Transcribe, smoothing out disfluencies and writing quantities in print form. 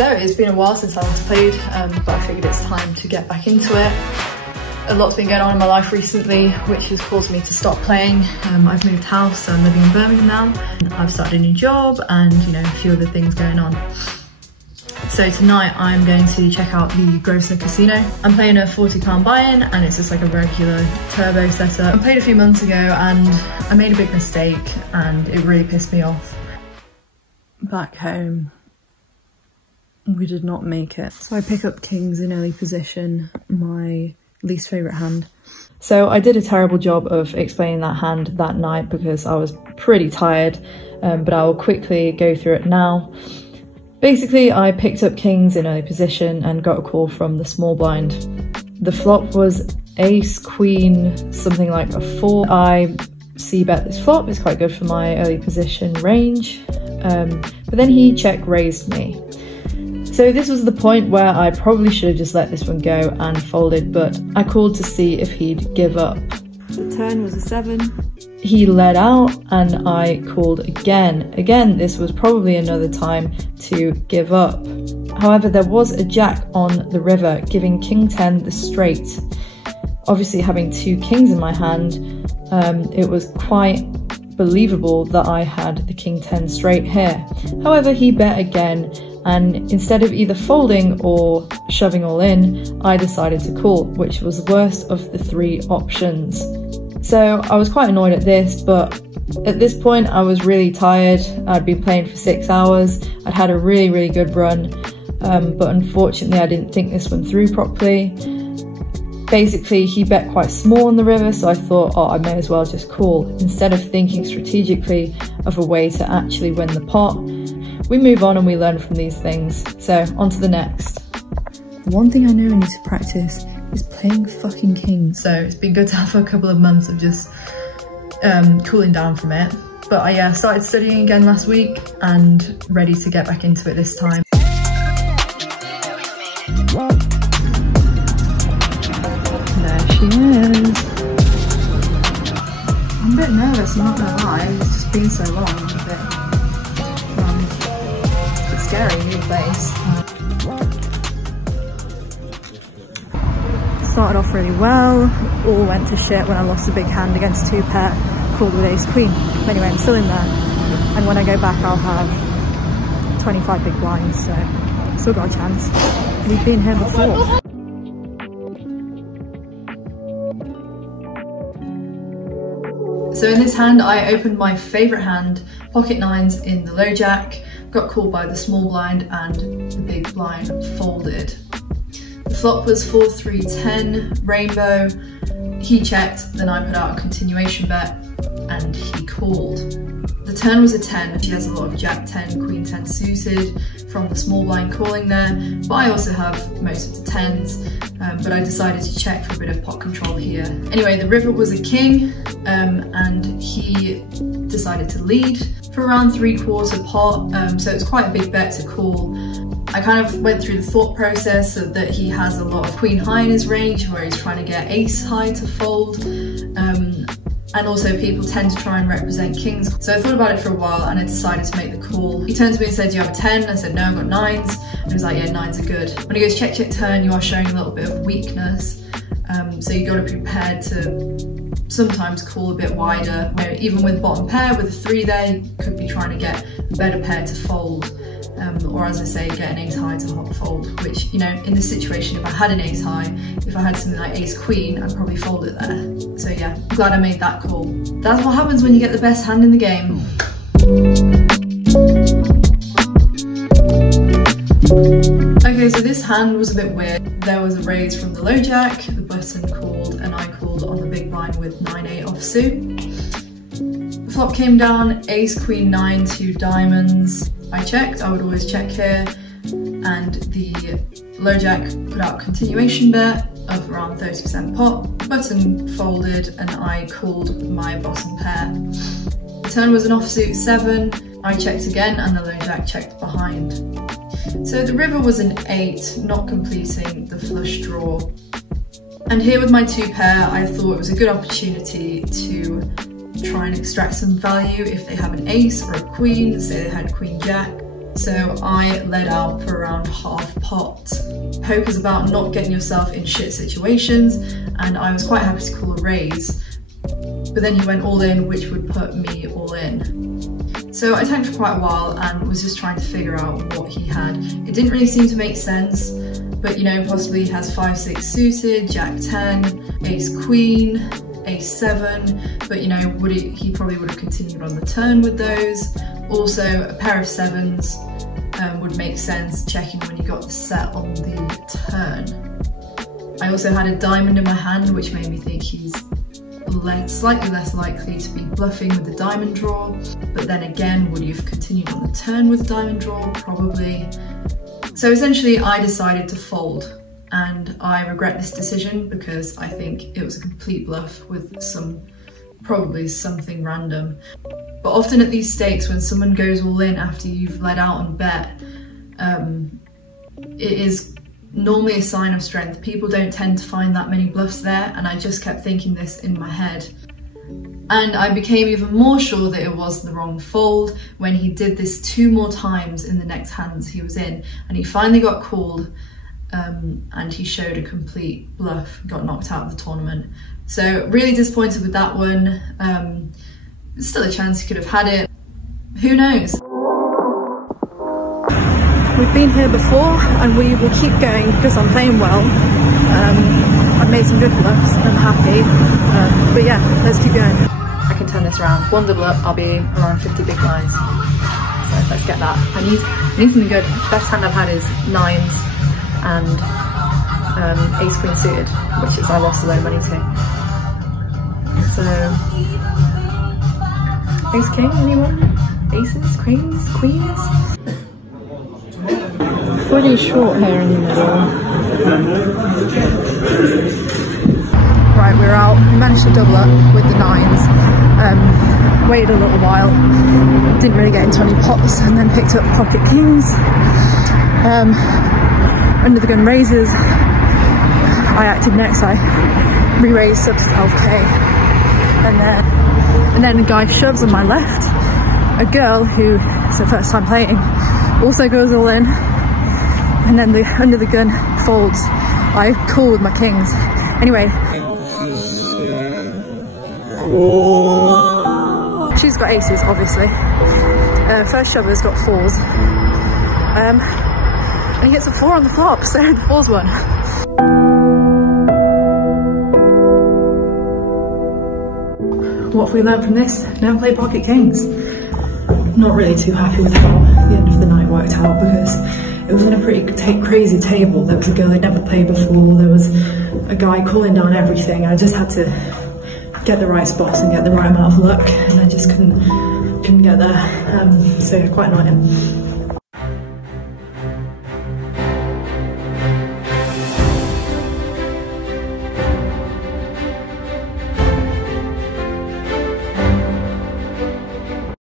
So it's been a while since I last played, but I figured it's time to get back into it. A lot's been going on in my life recently, which has caused me to stop playing. I've moved house, so I'm living in Birmingham now. I've started a new job and, you know, a few other things going on. So tonight I'm going to check out the Grosvenor Casino. I'm playing a £40 buy-in and it's just like a regular turbo setup. I played a few months ago and I made a big mistake and it really pissed me off. Back home, we did not make it. So I pick up kings in early position, my least favourite hand. So I did a terrible job of explaining that hand that night because I was pretty tired, but I will quickly go through it now. Basically, I picked up kings in early position and got a call from the small blind. The flop was ace, queen, something like a 4. I c-bet this flop, it's quite good for my early position range, but then he check raised me. So this was the point where I probably should have just let this one go and folded, but I called to see if he'd give up. The turn was a 7. He led out and I called again. Again, this was probably another time to give up. However, there was a jack on the river, giving king 10 the straight. Obviously, having 2 kings in my hand, it was quite believable that I had the king 10 straight here. However, he bet again, and instead of either folding or shoving all in, I decided to call, which was the worst of the 3 options. So I was quite annoyed at this, but at this point I was really tired. I'd been playing for 6 hours. I'd had a really good run, but unfortunately I didn't think this one through properly. Basically, he bet quite small on the river, so I thought, oh, I may as well just call, instead of thinking strategically of a way to actually win the pot. We move on and we learn from these things. So, on to the next. The one thing I know I need to practice is playing fucking kings. So it's been good to have a couple of months of just cooling down from it. But I started studying again last week and ready to get back into it this time. There she is. I'm a bit nervous, I'm not gonna lie. It's just been so long. It's scary, new place. Started off really well, all went to shit when I lost a big hand against 2 pair, called with ace queen. But anyway, I'm still in there, and when I go back I'll have 25 big blinds, so still got a chance. We've been here before. So in this hand I opened my favourite hand, pocket 9s in the low jack, got called by the small blind and the big blind folded. The flop was 4-3-10 rainbow. He checked, then I put out a continuation bet and he called. The turn was a 10. She has a lot of jack 10, queen 10 suited from the small blind calling there, but I also have most of the 10s, but I decided to check for a bit of pot control here. Anyway, the river was a king and he decided to lead for around 3/4 pot, so it's quite a big bet to call. I kind of went through the thought process of that he has a lot of queen high in his range where he's trying to get ace high to fold, and also people tend to try and represent kings. So I thought about it for a while and I decided to make the call. He turned to me and said, do you have a 10? I said, no, I've got 9s. And he was like, yeah, 9s are good. When he goes check, check, turn, you are showing a little bit of weakness. So you got to be prepared to sometimes call a bit wider. You know, even with bottom pair, with a 3 there, you could be trying to get a better pair to fold. Or as I say, get an ace high to hot fold, which, you know, in this situation, if I had an ace high, if I had something like ace queen, I'd probably fold it there. So yeah, I'm glad I made that call. That's what happens when you get the best hand in the game. Okay, so this hand was a bit weird. There was a raise from the low jack, the button called, and I called on the big blind with 9-8 offsuit. The flop came down, ace, queen, 9, 2 diamonds. I checked, I would always check here, and the low jack put out a continuation bet of around 30% pot. Button folded and I called my bottom pair. The turn was an offsuit 7. I checked again and the low jack checked behind. So the river was an 8, not completing the flush draw. And here with my 2 pair, I thought it was a good opportunity to try and extract some value if they have an ace or a queen, say they had queen jack. So I led out for around half pot. Poker's about not getting yourself in shit situations, and I was quite happy to call a raise. But then he went all in, which would put me all in. So I tanked for quite a while and was just trying to figure out what he had. It didn't really seem to make sense, but you know, possibly he has 5-6 suited, Jack 10, Ace Queen, Ace 7, but you know, he probably would have continued on the turn with those. Also, a pair of 7s would make sense, checking when you got the set on the turn. I also had a diamond in my hand, which made me think he's slightly less likely to be bluffing with the diamond draw, but then again, would you have continued on the turn with diamond draw? Probably. So essentially I decided to fold, and I regret this decision because I think it was a complete bluff with probably something random. But often at these stakes, when someone goes all in after you've led out and bet, it is normally a sign of strength. People don't tend to find that many bluffs there, and I just kept thinking this in my head. And I became even more sure that it was the wrong fold when he did this 2 more times in the next hands he was in, and he finally got called, and he showed a complete bluff, got knocked out of the tournament. So really disappointed with that one. There's still a chance he could have had it. Who knows? We've been here before and we will keep going because I'm playing well. I've made some good bluffs and I'm happy. But yeah, let's keep going. I can turn this around. 1 double up, I'll be around 50 big blinds. So let's get that. I need something good. Best hand I've had is 9s and Ace Queen suited, which is I lost a load of money to. So Ace King, anyone? Aces, queens, queens? Pretty short hair in the middle. Right, we're out. We managed to double up with the 9s. Waited a little while. Didn't really get into any pots, and then picked up pocket kings. Under the gun raises. I acted next. I re-raised sub 12k, and then a guy shoves on my left. A girl who is her first time playing also goes all in. And then the under the gun folds. I call with my kings. Anyway. She's got aces, obviously. First shover's got 4s. And he hits a 4 on the flop, so the 4's won. What have we learned from this? Never play pocket kings. Not really too happy with how the end of the night worked out because it was in a pretty crazy table. There was a girl I'd never played before. There was a guy calling down everything. I just had to get the right spots and get the right amount of luck, and I just couldn't get there. So yeah, quite annoying.